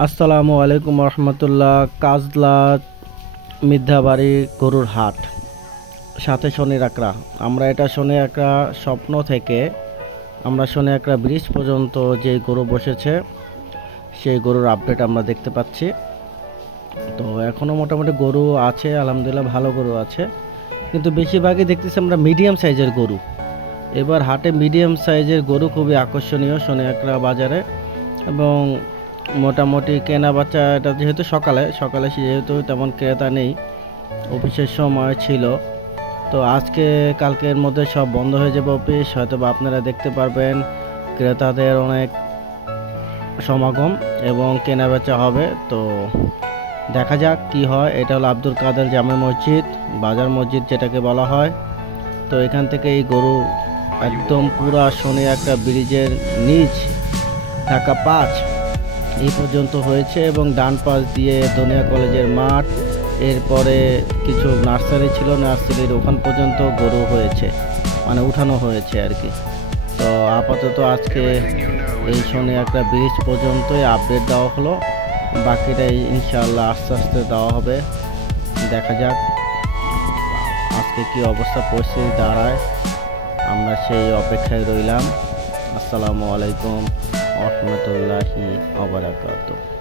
আসসালামু আলাইকুম রহমতুল্লাহ। কাজলা মিথ্যাবাড়ি গরুর হাট, সাথে শনি একরা। আমরা এটা শনি একরা স্বপ্ন থেকে আমরা শনি একরা ব্রিজ পর্যন্ত যে গরু বসেছে সেই গরুর আপডেট আমরা দেখতে পাচ্ছি। তো এখনও মোটামুটি গরু আছে, আলহামদুলিল্লাহ ভালো গরু আছে, কিন্তু বেশিরভাগই দেখতেছি আমরা মিডিয়াম সাইজের গরু। এবার হাটে মিডিয়াম সাইজের গরু খুবই আকর্ষণীয় শনি একরা বাজারে। এবং মোটামুটি কেনা বাচ্চা, এটা যেহেতু সকালে সকালে যেহেতু তেমন ক্রেতা নেই, অফিসের সময় ছিল, তো আজকে কালকের মধ্যে সব বন্ধ হয়ে যাবে অফিস, হয়তো বা আপনারা দেখতে পারবেন ক্রেতাদের অনেক সমাগম এবং কেনা বেচা হবে। তো দেখা যাক কি হয়। এটা হলো আব্দুল কাদের জামে মসজিদ, বাজার মসজিদ যেটাকে বলা হয়। তো এখান থেকে এই গরু একদম পুরা শনি একটা ব্রিজের নিচ ঢাকা 5 এই পর্যন্ত হয়েছে, এবং ডান পাশ দিয়ে ধনিয়া কলেজের মাঠ, এরপরে কিছু নার্সারি ছিল, নার্সারির ওখান পর্যন্ত গরু হয়েছে, মানে উঠানো হয়েছে আর কি। তো আপাতত আজকে এই শনি একটা ব্রিজ পর্যন্তই আপডেট দেওয়া হলো, বাকিটা ইনশাআল্লাহ আস্তে আস্তে দেওয়া হবে। দেখা যাক আজকে কি অবস্থা পরিস্থিতি দাঁড়ায়, আমরা সেই অপেক্ষায় রইলাম। আসসালামু আলাইকুম রহমতুল্লাহি ওয়া বারাকাতুহু।